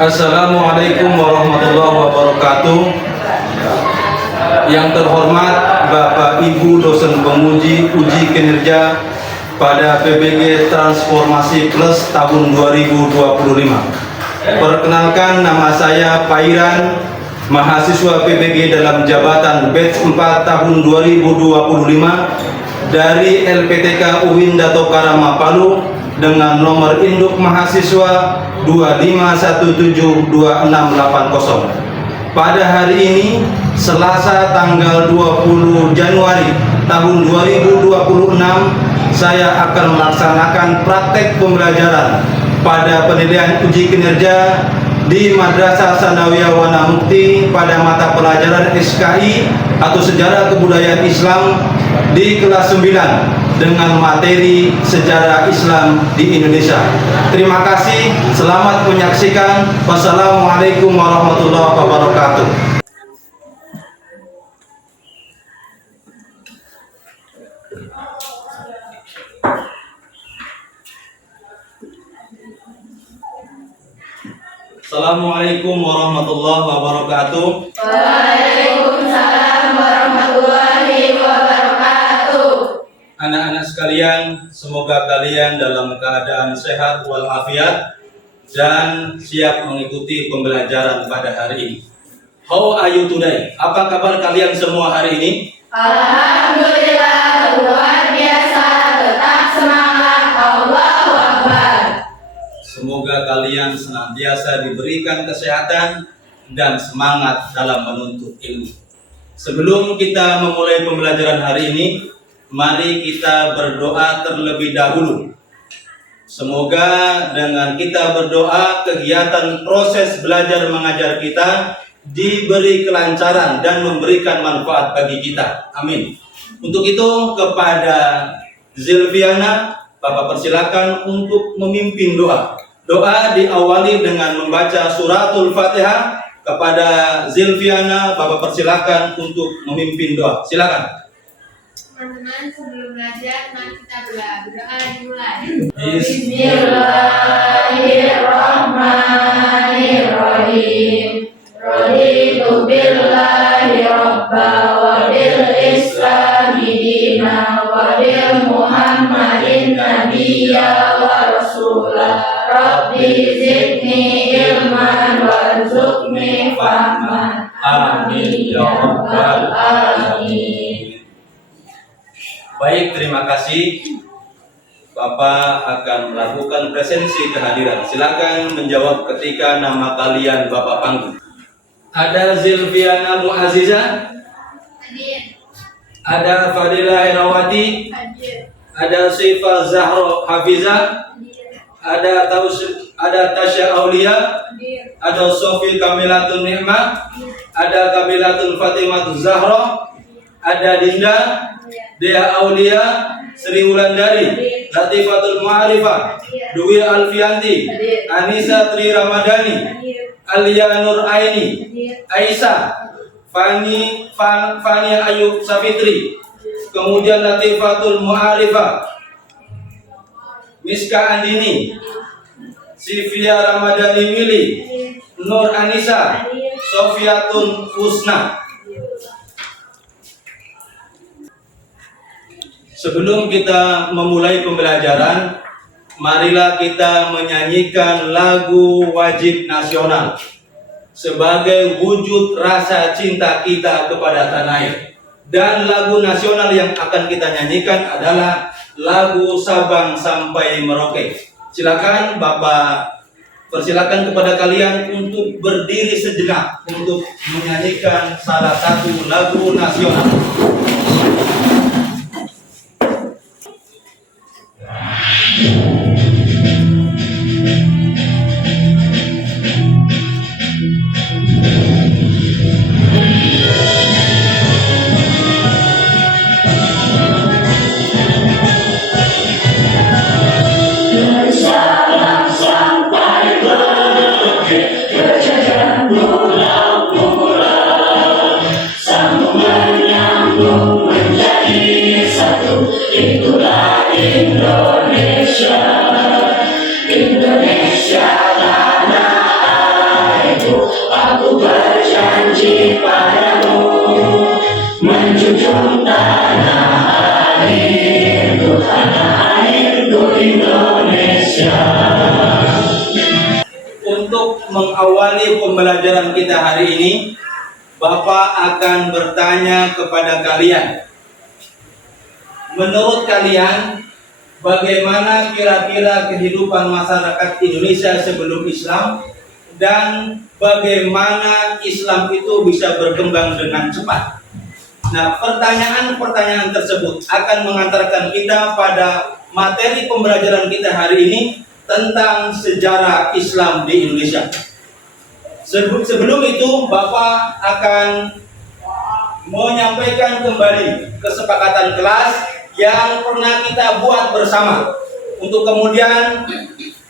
Assalamualaikum warahmatullahi wabarakatuh. Yang terhormat Bapak Ibu dosen penguji uji kinerja pada PBG Transformasi Plus tahun 2025. Perkenalkan, nama saya Pairan, mahasiswa PBG dalam jabatan batch 4 tahun 2025 dari LPTK UIN Dato Karama Palu dengan nomor induk mahasiswa 2517260. Pada hari ini, Selasa tanggal 20 Januari tahun 2026, saya akan melaksanakan praktek pembelajaran pada penilaian uji kinerja di Madrasah Sanawiyah Wana Mukti pada mata pelajaran SKI atau Sejarah Kebudayaan Islam di kelas 9 dengan materi sejarah Islam di Indonesia. Terima kasih, selamat menyaksikan. Wassalamualaikum warahmatullahi wabarakatuh. Assalamualaikum warahmatullahi wabarakatuh. Waalaikumsalam warahmatullahi wabarakatuh. Anak-anak sekalian, semoga kalian dalam keadaan sehat walafiat dan siap mengikuti pembelajaran pada hari ini. How are you today? Apa kabar kalian semua hari ini? Alhamdulillah, luar biasa, tetap semangat, Allahu Akbar. Semoga kalian senantiasa diberikan kesehatan dan semangat dalam menuntut ilmu. Sebelum kita memulai pembelajaran hari ini, mari kita berdoa terlebih dahulu. Semoga dengan kita berdoa, kegiatan proses belajar mengajar kita diberi kelancaran dan memberikan manfaat bagi kita. Amin. Untuk itu, kepada Zilviana, Bapak persilakan untuk memimpin doa. Doa diawali dengan membaca suratul Fatihah. Kepada Zilviana, Bapak persilakan untuk memimpin doa. Silakan. Teman-teman, sebelum belajar, mari kita berdoa dimulai. Bismillahirrahmanirrahim. Raditu billahi rabba wa bil islami dina wa bil muhammadin nabiyya wa rasulah. Rabbi zidni ilman warzuqni fahman. Amin ya rabbal alamin. Baik, terima kasih. Bapak akan melakukan presensi kehadiran. Silakan menjawab ketika nama kalian Bapak panggil. Ada Zilviana Muazzizah, Hadir. ada Fadilah Herawati, Hadir. ada Syifa Zahro Hafizah, ada Tasya Aulia, Hadir. ada Sofi Kamilatun Ni'mah, ada Kamilatun Fatimah Zahro, ada Dinda, Dea Aulia, Sri Wulandari, Latifatul Ma'arifah, Dwi Alfianti, Anissa Tri Ramadhani, Alia Nur Aini, Aisyah, Fani Ayub Safitri, kemudian Latifatul Ma'arifah, Miska Andini, Sifia Ramadhani Mili, Nur Anissa, Sofiatun Husna. Sebelum kita memulai pembelajaran, marilah kita menyanyikan lagu wajib nasional sebagai wujud rasa cinta kita kepada tanah air. Dan lagu nasional yang akan kita nyanyikan adalah lagu Sabang Sampai Merauke. Silakan Bapak, persilakan kepada kalian untuk berdiri sejenak untuk menyanyikan salah satu lagu nasional. Indonesia, Indonesia tanah Aku berjanji padamu, menjunjung tanah airku Indonesia. Untuk mengawali pembelajaran kita hari ini, Bapak akan bertanya kepada kalian. Menurut kalian, bagaimana kira-kira kehidupan masyarakat Indonesia sebelum Islam, dan bagaimana Islam itu bisa berkembang dengan cepat? Nah, pertanyaan-pertanyaan tersebut akan mengantarkan kita pada materi pembelajaran kita hari ini tentang sejarah Islam di Indonesia. Sebelum itu, Bapak akan menyampaikan kembali kesepakatan kelas yang pernah kita buat bersama. Untuk kemudian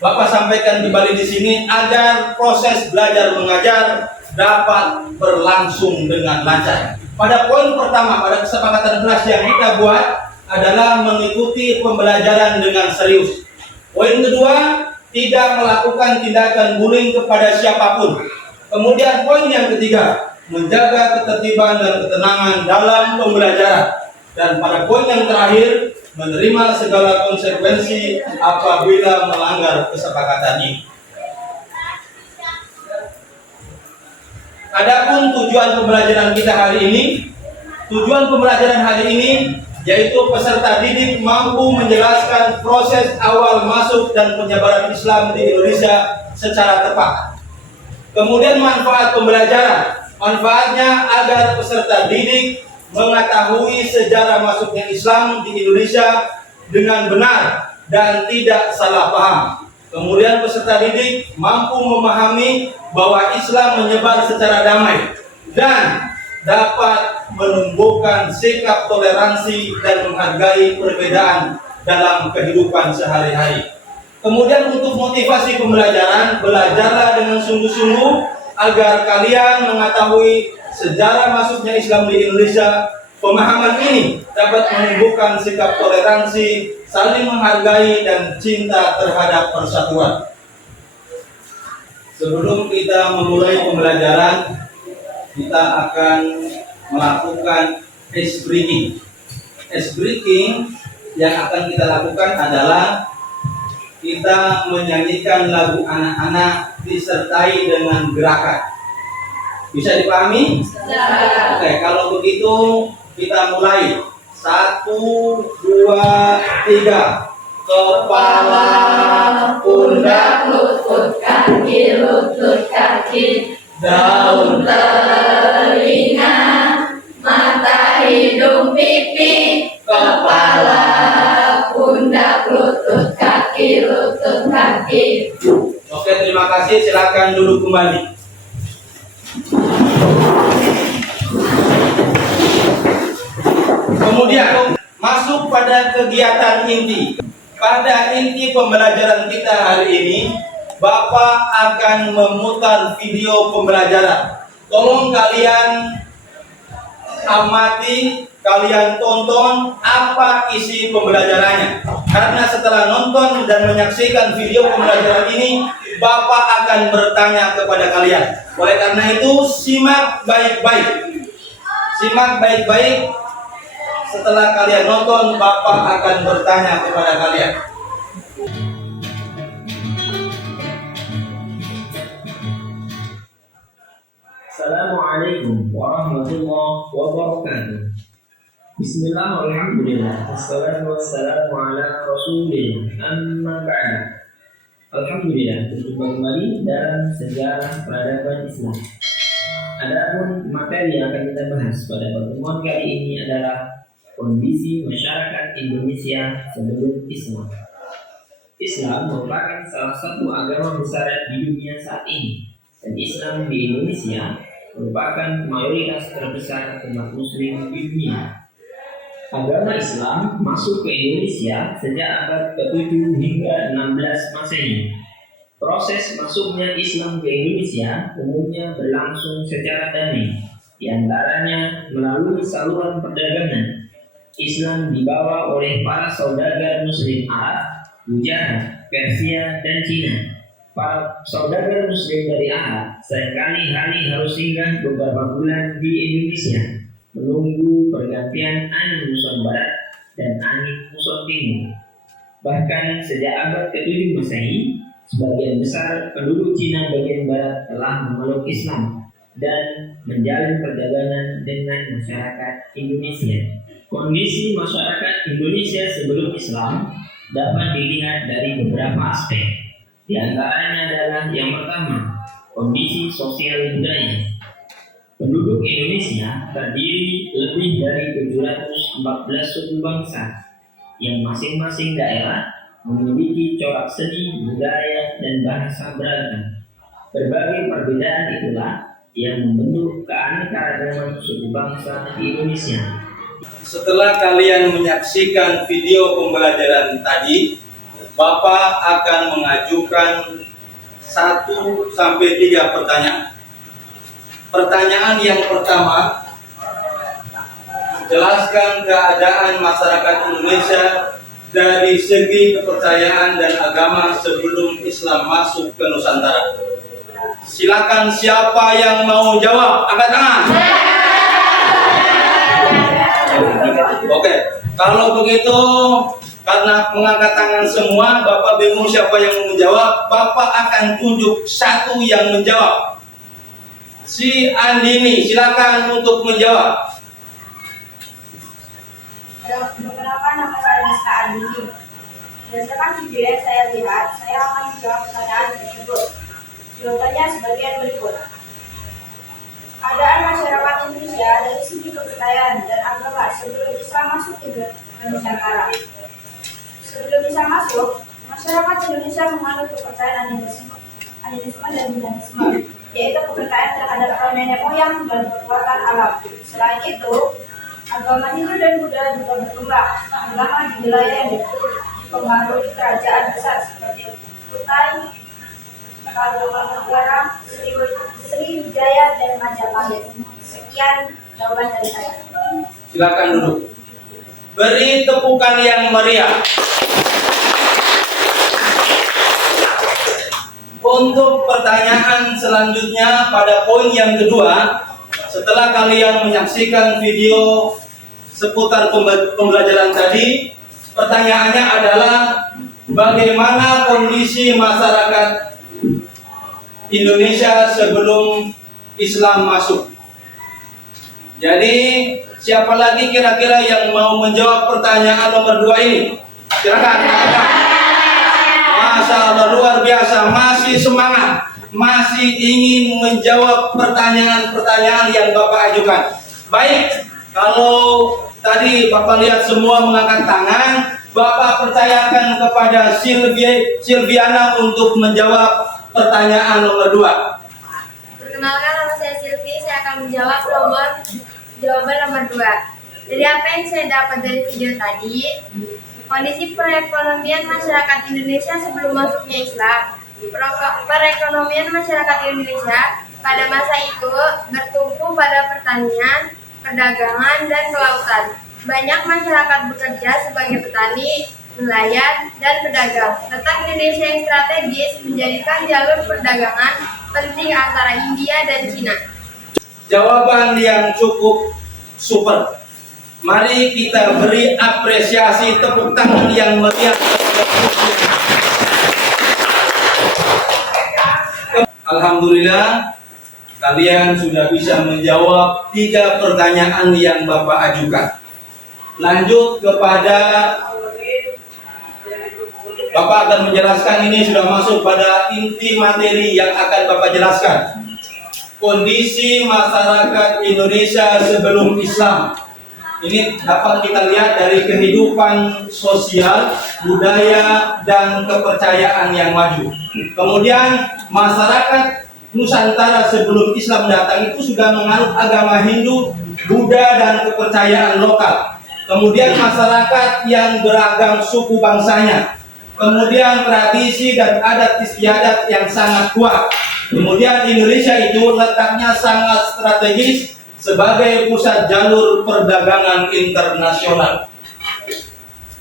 Bapak sampaikan kembali di sini agar proses belajar mengajar dapat berlangsung dengan lancar. Pada poin pertama pada kesepakatan kelas yang kita buat adalah mengikuti pembelajaran dengan serius. Poin kedua, tidak melakukan tindakan bullying kepada siapapun. Kemudian poin yang ketiga, menjaga ketertiban dan ketenangan dalam pembelajaran. Dan pada poin yang terakhir, menerima segala konsekuensi apabila melanggar kesepakatan ini. Adapun tujuan pembelajaran kita hari ini, yaitu peserta didik mampu menjelaskan proses awal masuk dan penyebaran Islam di Indonesia secara tepat. Kemudian manfaat pembelajaran, manfaatnya agar peserta didik mengetahui sejarah masuknya Islam di Indonesia dengan benar dan tidak salah paham. Kemudian peserta didik mampu memahami bahwa Islam menyebar secara damai dan dapat menumbuhkan sikap toleransi dan menghargai perbedaan dalam kehidupan sehari-hari. Kemudian untuk motivasi pembelajaran, belajarlah dengan sungguh-sungguh agar kalian mengetahui sejarah masuknya Islam di Indonesia. Pemahaman ini dapat menumbuhkan sikap toleransi, saling menghargai, dan cinta terhadap persatuan. Sebelum kita memulai pembelajaran, kita akan melakukan ice breaking. Ice breaking yang akan kita lakukan adalah kita menyanyikan lagu anak-anak disertai dengan gerakan. Bisa dipahami? Ya. Oke, kalau begitu kita mulai. 1, 2, 3. Kepala, pundak, Lutut kaki, daun, telinga, mata, hidung, pipi, kepala, pundak, lutut kaki. Oke, terima kasih. Silakan duduk kembali. Kemudian masuk pada kegiatan inti. Pada inti pembelajaran kita hari ini, Bapak akan memutar video pembelajaran. Tolong kalian amati, kalian tonton apa isi pembelajarannya. Karena setelah nonton dan menyaksikan video pembelajaran ini, Bapak akan bertanya kepada kalian. Oleh karena itu, simak baik-baik. Simak baik-baik. Setelah kalian nonton, Bapak akan bertanya kepada kalian. Assalamualaikum warahmatullahi wabarakatuh. Bismillah, alhamdulillah, wassalatu wassalamu ala rasulillah, amma ba'du. Alhamdulillah, berjumpa kembali dalam sejarah peradaban Islam. Adapun materi yang akan kita bahas pada pertemuan kali ini adalah kondisi masyarakat Indonesia sebelum Islam. Islam merupakan salah satu agama besar di dunia saat ini, dan Islam di Indonesia merupakan mayoritas terbesar umat muslim di dunia. Agama Islam masuk ke Indonesia sejak abad ke-7 hingga 16 Masehi. Proses masuknya Islam ke Indonesia umumnya berlangsung secara damai, di antaranya melalui saluran perdagangan. Islam dibawa oleh para saudagar muslim Arab, Gujarat, Persia, dan Cina. Para saudagar muslim dari Arab seringkali Hani harus singgah beberapa bulan di Indonesia menunggu pergantian angin muson barat dan angin muson timur. Bahkan sejak abad ke-7 Masehi, sebagian besar penduduk Cina bagian barat telah memeluk Islam dan menjalin perdagangan dengan masyarakat Indonesia. Kondisi masyarakat Indonesia sebelum Islam dapat dilihat dari beberapa aspek. Di antaranya adalah yang pertama, kondisi sosial budaya. Penduduk Indonesia terdiri lebih dari 714 suku bangsa yang masing-masing daerah memiliki corak seni, budaya, dan bahasa beragam. Berbagai perbedaan itulah yang membentuk keanekaragaman suku bangsa di Indonesia. Setelah kalian menyaksikan video pembelajaran tadi, Bapak akan mengajukan 1 sampai 3 pertanyaan. Pertanyaan yang pertama, jelaskan keadaan masyarakat Indonesia dari segi kepercayaan dan agama sebelum Islam masuk ke Nusantara. Silakan siapa yang mau jawab, angkat tangan. Oke, kalau begitu karena mengangkat tangan semua, Bapak bingung siapa yang mau menjawab, Bapak akan tunjuk 1 yang menjawab. Si Andini, silakan untuk menjawab. Perkenalkan, nama saya Rizka Andini. Berdasarkan video yang saya lihat, saya akan menjawab pertanyaan tersebut. Jawabannya sebagian berikut. Keadaan masyarakat Indonesia dari segi kepercayaan dan agama sebelum Islam masuk ke Nusantara. Sebelum Islam masuk, masyarakat Indonesia menganut kepercayaan animisme dan humanisme, yaitu kepercayaan terhadap nenek moyang dan kekuatan alam. Selain itu, agama Hindu dan Buddha juga berkembang, terutama di wilayah yang dipengaruhi kerajaan besar seperti Kutai, Kartanegara, Sriwijaya, dan Majapahit. Sekian jawaban dari saya. Silakan duduk. Beri tepukan yang meriah. Untuk pertanyaan selanjutnya pada poin yang kedua, setelah kalian menyaksikan video seputar pembelajaran tadi, pertanyaannya adalah bagaimana kondisi masyarakat Indonesia sebelum Islam masuk. Jadi siapa lagi kira-kira yang mau menjawab pertanyaan nomor 2 ini? Silakan. Masya Allah, luar biasa, masih semangat, masih ingin menjawab pertanyaan-pertanyaan yang Bapak ajukan. Baik, kalau tadi Bapak lihat semua mengangkat tangan, Bapak percayakan kepada Silviana untuk menjawab pertanyaan nomor 2. Perkenalkan, nama saya Silvi. Saya akan menjawab jawaban nomor 2. Dari apa yang saya dapat dari video tadi, kondisi perekonomian masyarakat Indonesia sebelum masuknya Islam. Perekonomian masyarakat Indonesia pada masa itu bertumpu pada pertanian, perdagangan, dan kelautan. Banyak masyarakat bekerja sebagai petani, nelayan, dan pedagang. Letak Indonesia yang strategis menjadikan jalur perdagangan penting antara India dan Cina. Jawaban yang cukup super. Mari kita beri apresiasi, tepuk tangan yang meriah. Alhamdulillah, kalian sudah bisa menjawab 3 pertanyaan yang Bapak ajukan. Lanjut kepada Bapak akan menjelaskan, ini sudah masuk pada inti materi yang akan Bapak jelaskan. Kondisi masyarakat Indonesia sebelum Islam. Ini dapat kita lihat dari kehidupan sosial, budaya, dan kepercayaan yang maju. Kemudian masyarakat Nusantara sebelum Islam datang itu sudah menganut agama Hindu, Buddha, dan kepercayaan lokal. Kemudian masyarakat yang beragam suku bangsanya. Kemudian tradisi dan adat istiadat yang sangat kuat. Kemudian Indonesia itu letaknya sangat strategis sebagai pusat jalur perdagangan internasional.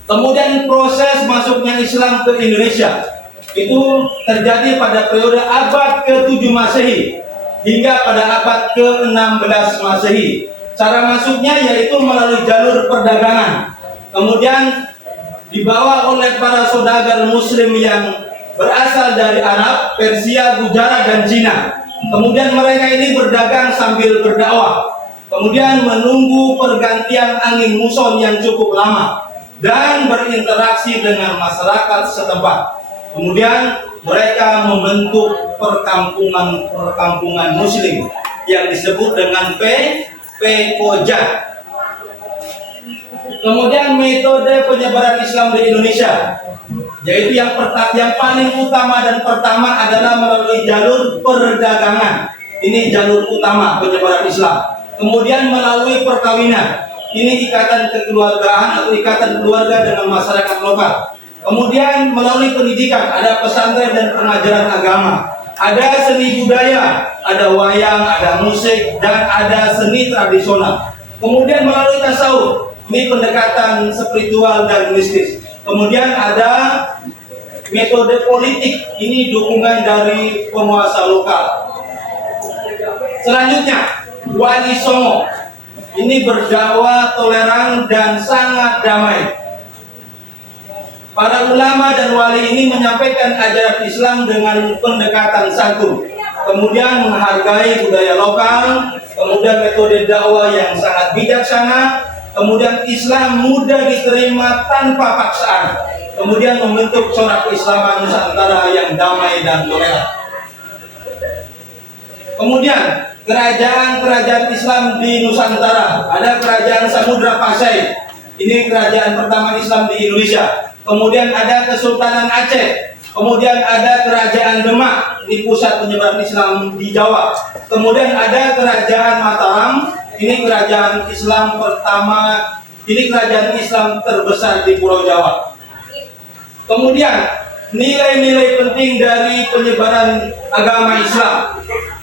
Kemudian proses masuknya Islam ke Indonesia itu terjadi pada periode abad ke-7 Masehi hingga pada abad ke-16 Masehi. Cara masuknya yaitu melalui jalur perdagangan. Kemudian dibawa oleh para saudagar muslim yang berasal dari Arab, Persia, Gujarat, dan Cina. Kemudian mereka ini berdagang sambil berdakwah. Kemudian menunggu pergantian angin muson yang cukup lama dan berinteraksi dengan masyarakat setempat. Kemudian mereka membentuk perkampungan muslim yang disebut dengan PKOJA. Kemudian metode penyebaran Islam di Indonesia, yaitu yang paling utama dan pertama adalah melalui jalur perdagangan. Ini jalur utama penyebaran Islam. Kemudian melalui perkawinan. Ini ikatan kekeluargaan atau ikatan keluarga dengan masyarakat lokal. Kemudian melalui pendidikan, ada pesantren dan pengajaran agama. Ada seni budaya, ada wayang, ada musik, dan ada seni tradisional. Kemudian melalui tasawuf, ini pendekatan spiritual dan mistis. Kemudian ada metode politik, ini dukungan dari penguasa lokal. Selanjutnya, Wali Songo, ini berdakwah toleran dan sangat damai. Para ulama dan wali ini menyampaikan ajaran Islam dengan pendekatan santun, kemudian menghargai budaya lokal, kemudian metode dakwah yang sangat bijaksana, kemudian Islam mudah diterima tanpa paksaan, kemudian membentuk corak keislaman Nusantara yang damai dan toleran. Kemudian kerajaan-kerajaan Islam di Nusantara, ada kerajaan Samudra Pasai, ini kerajaan pertama Islam di Indonesia. Kemudian ada Kesultanan Aceh, kemudian ada kerajaan Demak, ini pusat penyebaran Islam di Jawa. Kemudian ada kerajaan Mataram, ini kerajaan Islam pertama, ini kerajaan Islam terbesar di Pulau Jawa. Kemudian nilai-nilai penting dari penyebaran agama Islam.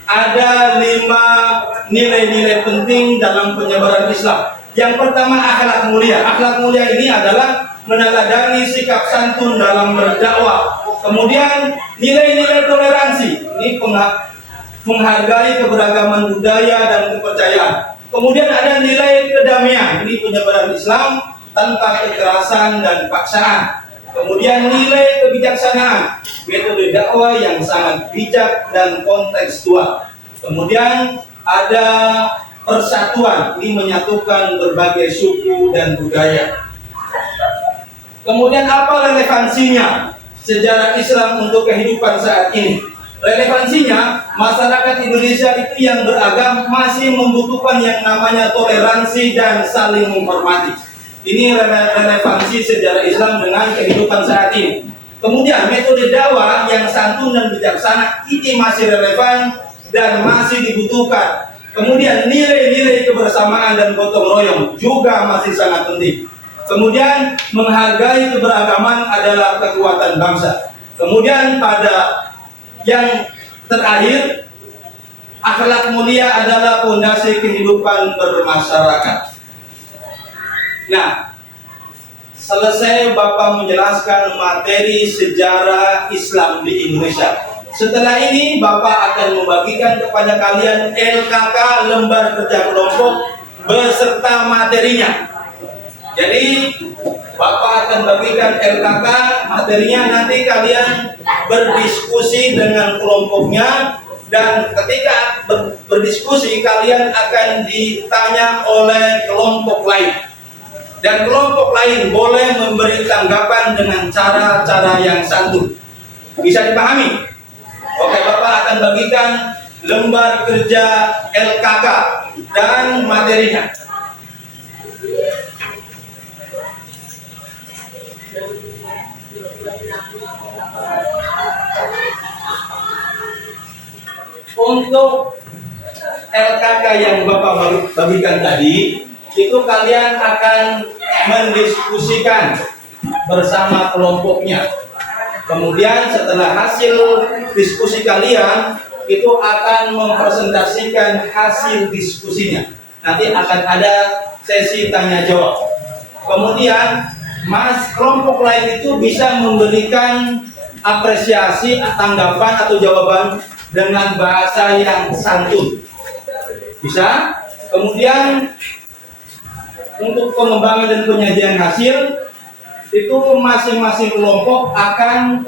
Ada 5 nilai-nilai penting dalam penyebaran Islam. Yang pertama, akhlak mulia. Akhlak mulia ini adalah meneladani sikap santun dalam berdakwah. Kemudian nilai-nilai toleransi, ini menghargai keberagaman budaya dan kepercayaan. Kemudian ada nilai kedamaian, ini penyebaran Islam tanpa kekerasan dan paksaan. Kemudian nilai kebijaksanaan, metode dakwah yang sangat bijak dan kontekstual. Kemudian ada persatuan, ini menyatukan berbagai suku dan budaya. Kemudian apa relevansinya sejarah Islam untuk kehidupan saat ini? Relevansinya, masyarakat Indonesia itu yang beragam masih membutuhkan yang namanya toleransi dan saling menghormati. Ini relevansi sejarah Islam dengan kehidupan saat ini. Kemudian metode dakwah yang santun dan bijaksana ini masih relevan dan masih dibutuhkan. Kemudian nilai-nilai kebersamaan dan gotong royong juga masih sangat penting. Kemudian menghargai keberagaman adalah kekuatan bangsa. Kemudian pada yang terakhir, akhlak mulia adalah fondasi kehidupan bermasyarakat. Nah, selesai Bapak menjelaskan materi sejarah Islam di Indonesia. Setelah ini Bapak akan membagikan kepada kalian LKK, lembar kerja kelompok beserta materinya. Jadi Bapak akan bagikan LKK materinya, nanti kalian berdiskusi dengan kelompoknya, dan ketika berdiskusi kalian akan ditanya oleh kelompok lain. Dan kelompok lain boleh memberi tanggapan dengan cara-cara yang santun. Bisa dipahami? Oke, Bapak akan bagikan lembar kerja LKK dan materinya. Untuk LKK yang Bapak bagikan tadi, itu kalian akan mendiskusikan bersama kelompoknya. Kemudian setelah hasil diskusi kalian, itu akan mempresentasikan hasil diskusinya. Nanti akan ada sesi tanya jawab. Kemudian kelompok lain itu bisa memberikan apresiasi, tanggapan atau jawaban dengan bahasa yang santun. Bisa. Kemudian untuk pengembangan dan penyajian hasil itu masing-masing kelompok akan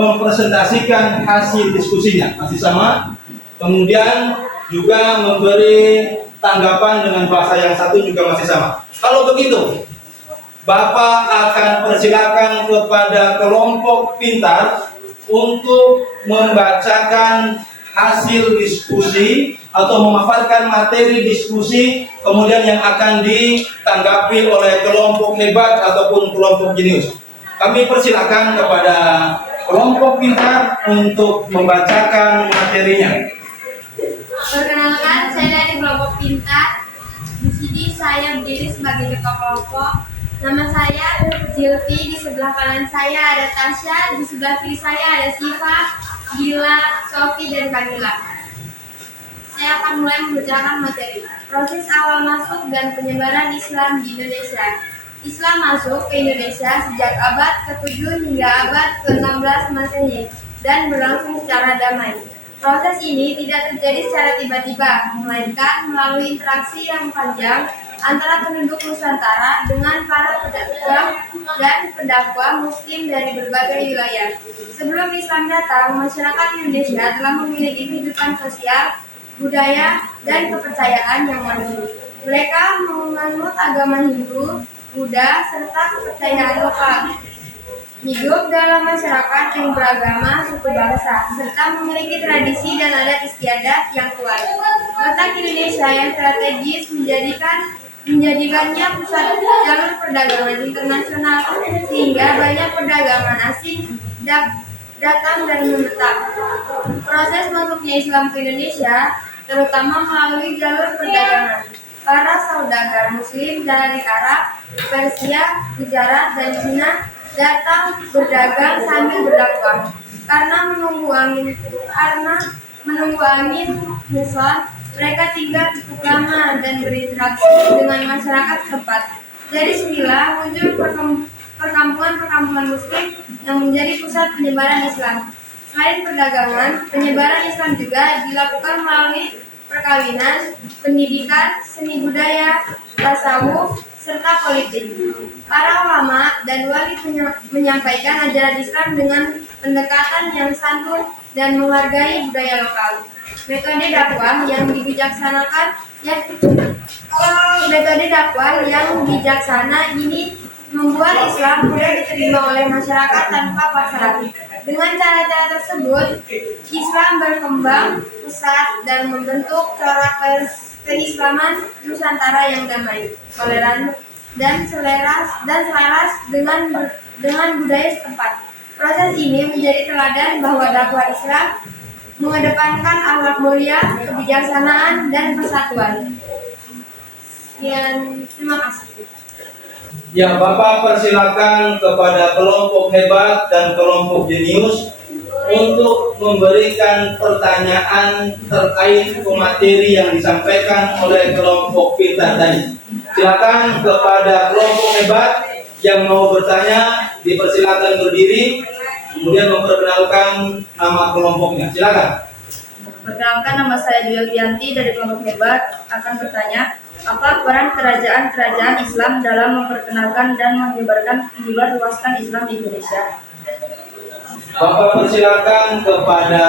mempresentasikan hasil diskusinya masih sama. Kemudian juga memberi tanggapan dengan bahasa yang satu juga masih sama. Kalau begitu, Bapak akan persilakan kepada kelompok pintar untuk membacakan hasil diskusi atau memaparkan materi diskusi, kemudian yang akan ditanggapi oleh kelompok hebat ataupun kelompok jenius. Kami persilakan kepada kelompok pintar untuk membacakan materinya. Perkenalkan, saya dari kelompok pintar. Di sini saya berdiri sebagai ketua kelompok. Nama saya Zilfi, di sebelah kanan saya ada Tasya, di sebelah kiri saya ada Siva, Gila, Sofi, dan Kamila. Saya akan mulai membacakan materi. Proses awal masuk dan penyebaran Islam di Indonesia. Islam masuk ke Indonesia sejak abad ke-7 hingga abad ke-16 Masehi dan berlangsung secara damai. Proses ini tidak terjadi secara tiba-tiba, melainkan melalui interaksi yang panjang antara penduduk Nusantara dengan para pedagang dan pendakwa Muslim dari berbagai wilayah. Sebelum Islam datang, masyarakat Indonesia telah memiliki kehidupan sosial, budaya, dan kepercayaan yang maju. Mereka menganut agama Hindu, Buddha, serta kepercayaan lokal. Hidup dalam masyarakat yang beragama suku bangsa, serta memiliki tradisi dan adat istiadat yang kuat. Letak Indonesia yang strategis menjadikannya pusat jalur perdagangan internasional, sehingga banyak perdagangan asing datang dan menetap. Proses masuknya Islam ke Indonesia terutama melalui jalur perdagangan. Para saudagar Muslim dari Arab, Persia, Gujarat, dan Cina datang berdagang sambil berdakwah. Karena menunggu angin muson, mereka tinggal cukup lama dan berinteraksi dengan masyarakat setempat. Dari sinilah muncul perkampungan-perkampungan Muslim yang menjadi pusat penyebaran Islam. Selain perdagangan, penyebaran Islam juga dilakukan melalui perkawinan, pendidikan, seni budaya, tasawuf, serta politik. Para ulama dan wali menyampaikan ajaran Islam dengan pendekatan yang santun dan menghargai budaya lokal. Metode dakwah yang bijaksana ini membuat Islam mudah diterima oleh masyarakat tanpa paksaan. Dengan cara-cara tersebut, Islam berkembang pesat dan membentuk corak keislaman Nusantara yang damai, toleran, dan selaras dengan budaya setempat. Proses ini menjadi teladan bahwa dakwah Islam mengedepankan akhlak mulia, kebijaksanaan, dan persatuan. Terima kasih. Ya, Bapak persilakan kepada kelompok hebat dan kelompok jenius untuk memberikan pertanyaan terkait materi yang disampaikan oleh kelompok pintar tadi. Silakan kepada kelompok hebat yang mau bertanya, dipersilakan berdiri, kemudian memperkenalkan nama kelompoknya. Silakan. Perkenalkan, nama saya Dwi dari kelompok hebat akan bertanya, apa peran kerajaan-kerajaan Islam dalam memperkenalkan dan menyebarluaskan Islam di Indonesia? Bapak persilakan kepada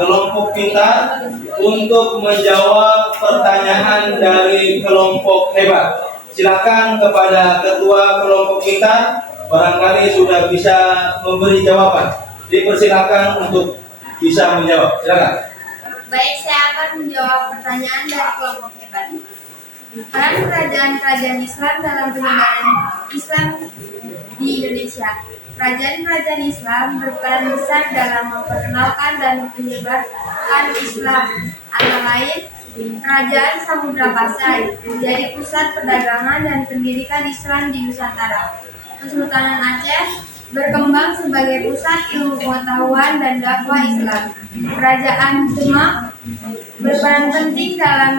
kelompok pintar untuk menjawab pertanyaan dari kelompok hebat. Silakan kepada ketua kelompok pintar, barangkali sudah bisa memberi jawaban. Dipersilakan untuk bisa menjawab. Silakan. Baik, saya akan menjawab pertanyaan dari kelompok hebat. Peran kerajaan-kerajaan Islam dalam penyebaran Islam di Indonesia. Kerajaan-kerajaan Islam berperan besar dalam memperkenalkan dan menyebarkan Islam. Antara lain, Kerajaan Samudra Pasai menjadi pusat perdagangan dan pendidikan Islam di Nusantara. Kesultanan Aceh berkembang sebagai pusat ilmu pengetahuan dan dakwah Islam. Kerajaan Demak berperan penting dalam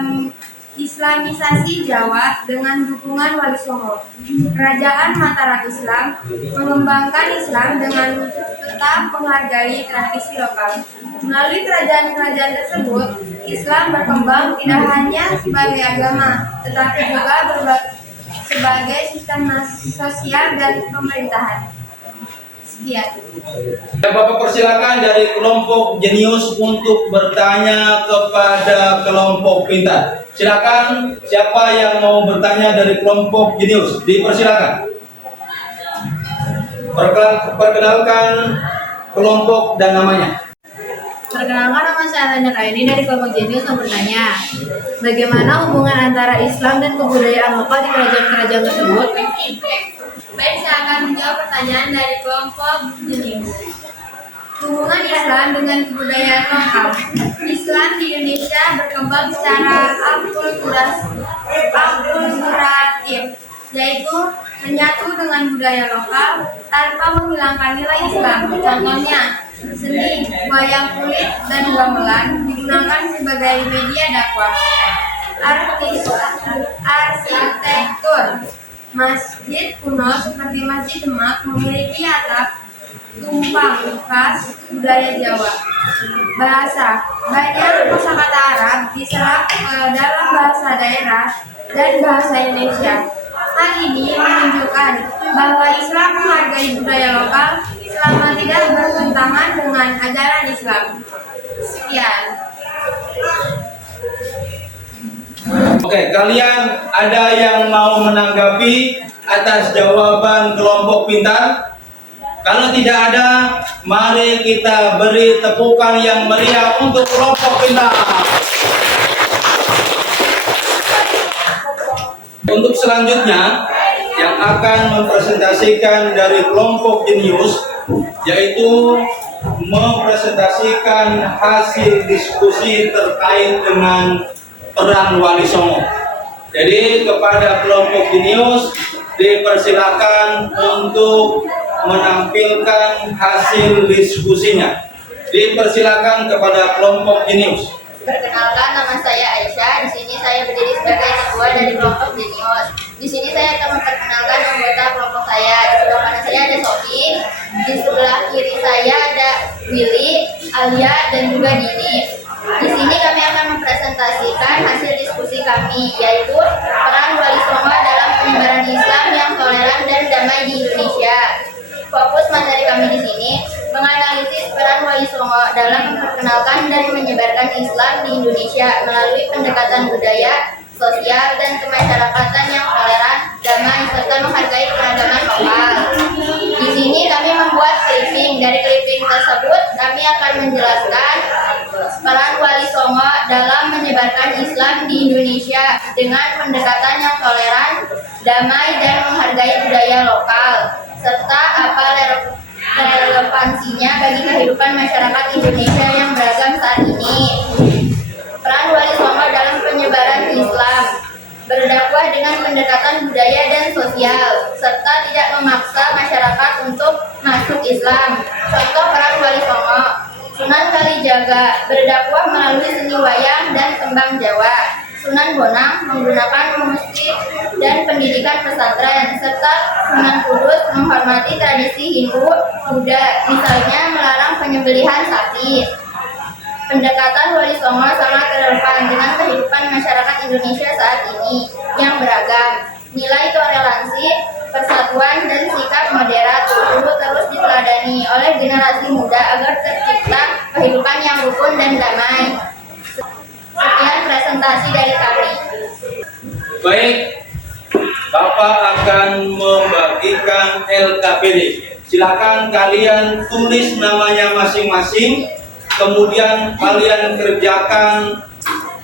Islamisasi Jawa dengan dukungan Wali Songo. Kerajaan Mataram Islam mengembangkan Islam dengan tetap menghargai tradisi lokal. Melalui kerajaan-kerajaan tersebut, Islam berkembang tidak hanya sebagai agama, tetapi juga sebagai sistem sosial dan pemerintahan. Sekian. Bapak persilakan dari kelompok jenius untuk bertanya kepada kelompok pintar. Silakan, siapa yang mau bertanya dari kelompok jenius, dipersilakan. Perkenalkan kelompok dan namanya. Perkenalkan, nama saya Tanya Kaini dari kelompok Jenius mau bertanya, bagaimana hubungan antara Islam dan kebudayaan lokal di kerajaan-kerajaan tersebut? Baik, saya akan menjawab pertanyaan dari kelompok Jenius. Hubungan Islam dengan kebudayaan lokal. Islam di Indonesia berkembang secara akulturatif, yaitu menyatu dengan budaya lokal tanpa menghilangkan nilai Islam. Contohnya, seni, wayang kulit, dan gamelan digunakan sebagai media dakwah. Arsitektur. Masjid kuno seperti Masjid Demak memiliki atap tumpang khas budaya Jawa. Bahasa. Banyak kosakata Arab diserap ke dalam bahasa daerah dan bahasa Indonesia. Hal ini menunjukkan bahwa Islam menghargai budaya lokal selama tidak bertentangan dengan ajaran Islam. Sekian. Oke, kalian ada yang mau menanggapi atas jawaban kelompok pintar? Kalau tidak ada, mari kita beri tepukan yang meriah untuk kelompok pintar. Untuk selanjutnya, yang akan mempresentasikan dari kelompok jenius, yaitu mempresentasikan hasil diskusi terkait dengan peran Wali Songo. Jadi kepada kelompok jenius dipersilakan untuk menampilkan hasil diskusinya. Dipersilakan kepada kelompok jenius. Perkenalkan, nama saya Aisyah. Di sini saya berdiri sebagai ketua dari kelompok jenius. Di sini saya akan memperkenalkan anggota kelompok saya. Di sebelah kanan saya ada Sofi, di sebelah kiri saya ada Willy, Alia, dan juga Dini. Di sini kami akan mempresentasikan hasil diskusi kami, yaitu peran Wali Songo dalam penyebaran Islam yang toleran dan damai di Indonesia. Fokus materi kami di sini menganalisis peran Wali Songo dalam memperkenalkan dan menyebarkan Islam di Indonesia melalui pendekatan budaya, sosial, dan kemasyarakatan yang toleran, damai, serta menghargai keragaman lokal. Di sini kami membuat clipping. Dari clipping tersebut kami akan menjelaskan peran Wali Songo dalam menyebarkan Islam di Indonesia dengan pendekatan yang toleran, damai, dan menghargai budaya lokal, serta apa relevansinya bagi kehidupan masyarakat Indonesia yang beragam saat ini. Peran Wali Songo dalam penyebaran Islam: berdakwah dengan pendekatan budaya dan sosial, serta tidak memaksa masyarakat untuk masuk Islam. Contoh peran Wali Songo: Sunan Kalijaga berdakwah melalui seni wayang dan tembang Jawa. Sunan Bonang menggunakan musik dan pendidikan pesantren, serta Sunan Kudus menghormati tradisi Hindu Buddha, misalnya melarang penyembelihan sapi. Pendekatan Wali Songo sangat relevan dengan kehidupan masyarakat Indonesia saat ini yang beragam. Nilai toleransi, persatuan, dan sikap moderat perlu terus diteladani oleh generasi muda agar tercipta kehidupan yang rukun dan damai. Sekian presentasi dari kami. Baik, Bapak akan membagikan LKPD. Silakan kalian tulis namanya masing-masing, kemudian kalian kerjakan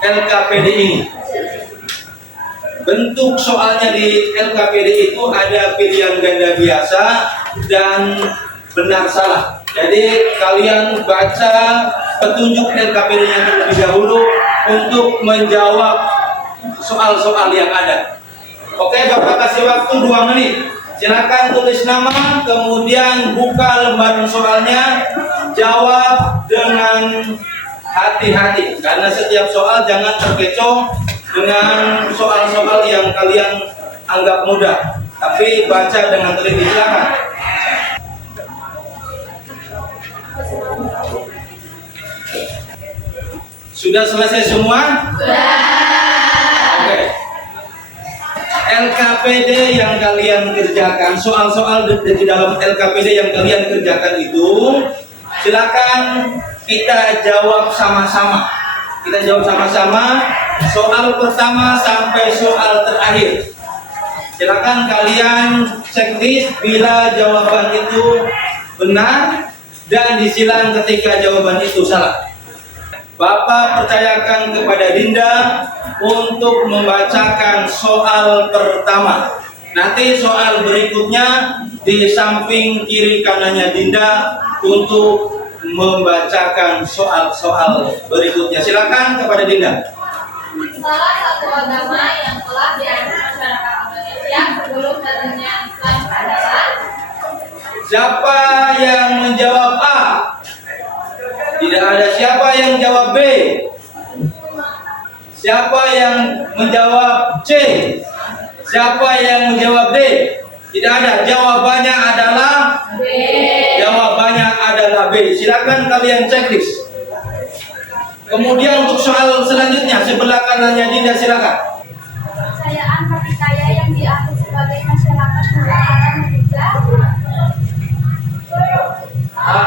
LKPD ini. Bentuk soalnya di LKPD itu ada pilihan ganda biasa dan benar salah. Jadi kalian baca petunjuk LKPD-nya terlebih dahulu untuk menjawab soal-soal yang ada. Oke, Bapak kasih waktu 2 menit. Silakan tulis nama, kemudian buka lembaran soalnya, jawab dengan hati-hati karena setiap soal jangan terkecoh dengan soal-soal yang kalian anggap mudah, tapi baca dengan teliti. Silakan. Sudah selesai semua? Sudah. Oke. LKPD yang kalian kerjakan, soal-soal di dalam LKPD yang kalian kerjakan itu, silakan kita jawab sama-sama. Kita jawab sama-sama soal pertama sampai soal terakhir. Silakan kalian checklist bila jawaban itu benar dan disilang ketika jawaban itu salah. Bapak percayakan kepada Dinda untuk membacakan soal pertama. Nanti soal berikutnya di samping kiri kanannya Dinda untuk membacakan soal-soal berikutnya. Silakan kepada Dinda. Salah satu agama yang telah dianut masyarakat Indonesia sebelum datangnya Islam adalah. Siapa yang menjawab A? Tidak ada. Siapa yang jawab B? Siapa yang menjawab C? Siapa yang menjawab D? Tidak ada. Jawabannya adalah B. Jawabannya adalah B. Silakan kalian checklist. Kemudian untuk soal selanjutnya sebelah kanannya Dinda, silakan. Kepercayaan bagi kaya yang dianggap sebagai masyarakat menggunakan Indonesia. A.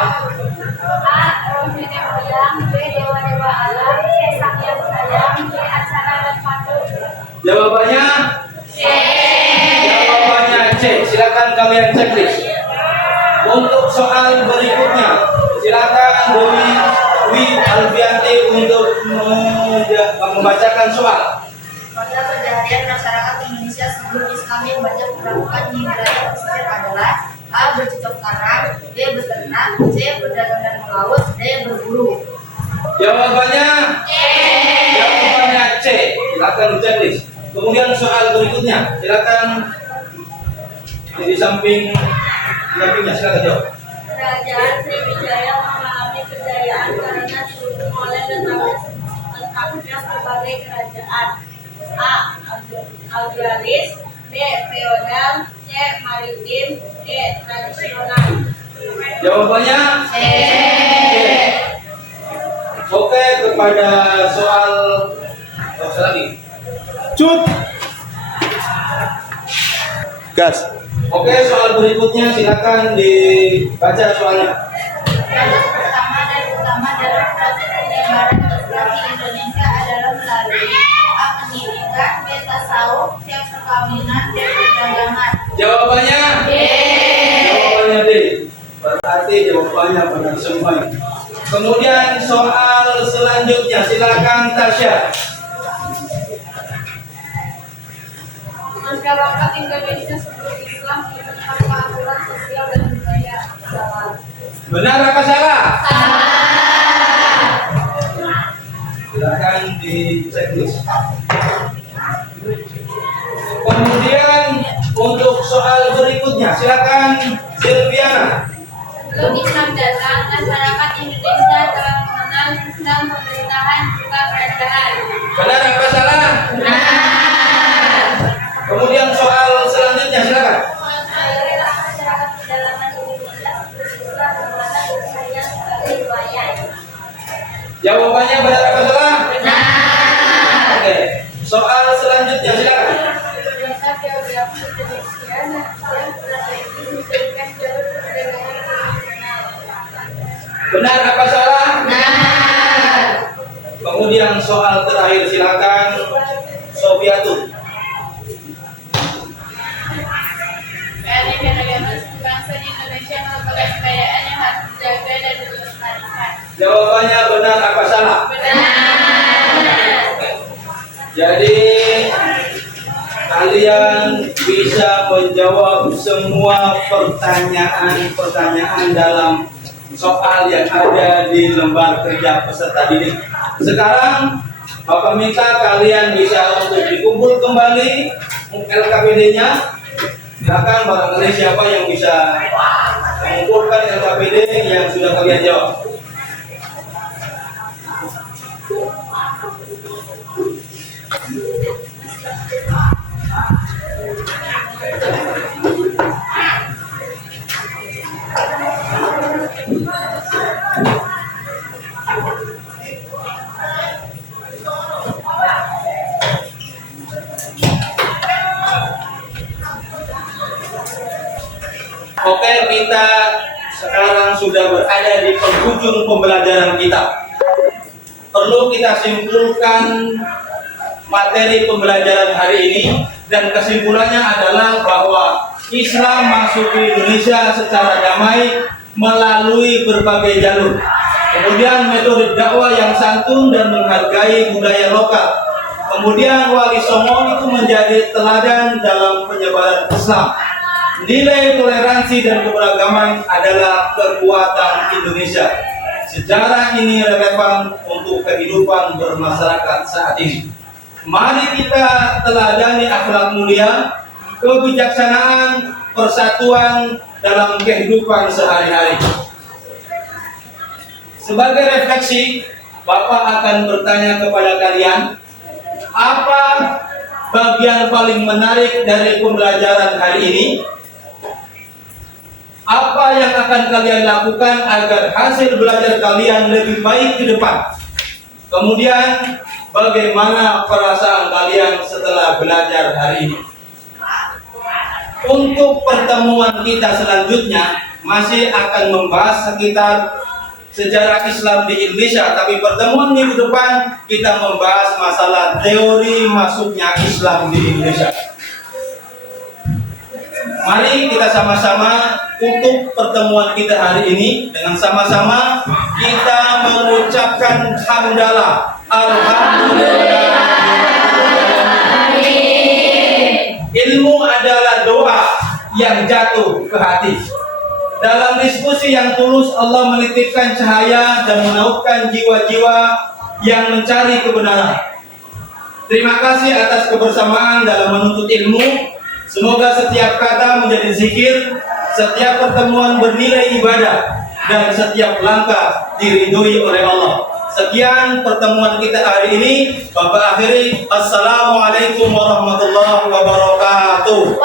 Roh nenek moyang. B. Dewa-dewa alam. C. Sang Yang Sayang. D. Acara dan patung. Jawabannya C. Jawabannya C. Silakan kalian checklist. Untuk soal berikutnya, silakan Dwi Alfianti untuk membacakan soal. Pada keseharian masyarakat Indonesia sebelum Islam yang banyak melakukan wilayah pesisir adalah A. Bercocok tanam, B. Beternak, C. Berdagang dan melaut, D. Berburu. Jawabannya C. Jawabannya C. Silakan checklist. Kemudian soal berikutnya, silakan di sampingnya silakan jawab. Kerajaan Sriwijaya mengalami kejayaan karena didukung oleh lengkapnya berbagai kerajaan. A. Agraris, B. Feodal, C. Maritim, D. Tradisional. Jawabannya C. Oke, kepada soal lagi. Cut. Gas. Oke, soal berikutnya silakan dibaca soalnya. Proses pertama dan utama dalam proses penyebaran Islam di Indonesia adalah melalui A. Pendidikan, B. Tasawuf, C. Perkawinan, D. Perdagangan. Jawabannya D. Jawabannya D. Berarti jawabannya benar semua. Kemudian soal selanjutnya silakan Tasya. Masyarakat Indonesia sebelum Islam diberikan aturan sosial dan budaya. Salah. Benar apa salah? Silakan di checklist. Kemudian untuk soal berikutnya silakan Silviana. Sebelum Islam datang, masyarakat Indonesia telah mengenal sistem pemerintahan juga kerajaan. Benar apa salah? Kemudian soal selanjutnya silakan. Mayoritas masyarakat pedalaman Indonesia sebelum Islam menggunakan budaya sebagai riwayat. Jawabannya benar apa salah? Oke. Soal selanjutnya silakan. Data geografi Indonesia dan strategi menjadikan jalur perdagangan internasional. Benar apa salah? Kemudian soal terakhir silakan Sofiatul. Agama suku bangsa di Indonesia merupakan kekayaan yang harus dijaga dan dilestarikan. Jawabannya benar apa salah? Benar. Jadi kalian bisa menjawab semua pertanyaan-pertanyaan dalam soal yang ada di lembar kerja peserta didik. Sekarang Bapak minta kalian bisa untuk dikumpul kembali LKPD-nya. Silakan barangkali siapa yang bisa mengumpulkan LKPD yang sudah kalian jawab. Oke, kita sekarang sudah berada di penghujung pembelajaran kita. Perlu kita simpulkan materi pembelajaran hari ini, dan kesimpulannya adalah bahwa Islam masuk ke Indonesia secara damai melalui berbagai jalur. Kemudian metode dakwah yang santun dan menghargai budaya lokal. Kemudian Wali Songo itu menjadi teladan dalam penyebaran Islam. Nilai toleransi dan keberagaman adalah kekuatan Indonesia. Sejarah ini relevan untuk kehidupan bermasyarakat saat ini. Mari kita teladani akhlak mulia, kebijaksanaan, persatuan dalam kehidupan sehari-hari. Sebagai refleksi, Bapak akan bertanya kepada kalian, apa bagian paling menarik dari pembelajaran hari ini? Apa yang akan kalian lakukan agar hasil belajar kalian lebih baik ke depan? Kemudian, bagaimana perasaan kalian setelah belajar hari ini? Untuk pertemuan kita selanjutnya masih akan membahas sekitar sejarah Islam di Indonesia, tapi pertemuan minggu depan kita membahas masalah teori masuknya Islam di Indonesia. Mari kita sama-sama tutup pertemuan kita hari ini dengan sama-sama kita mengucapkan hamdalah, alhamdulillah. Ilmu adalah doa yang jatuh ke hati. Dalam diskusi yang tulus, Allah menitipkan cahaya dan menautkan jiwa-jiwa yang mencari kebenaran. Terima kasih atas kebersamaan dalam menuntut ilmu. Semoga setiap kata menjadi zikir, setiap pertemuan bernilai ibadah, dan setiap langkah diridhoi oleh Allah. Sekian pertemuan kita hari ini. Bapak akhiri, assalamualaikum warahmatullahi wabarakatuh.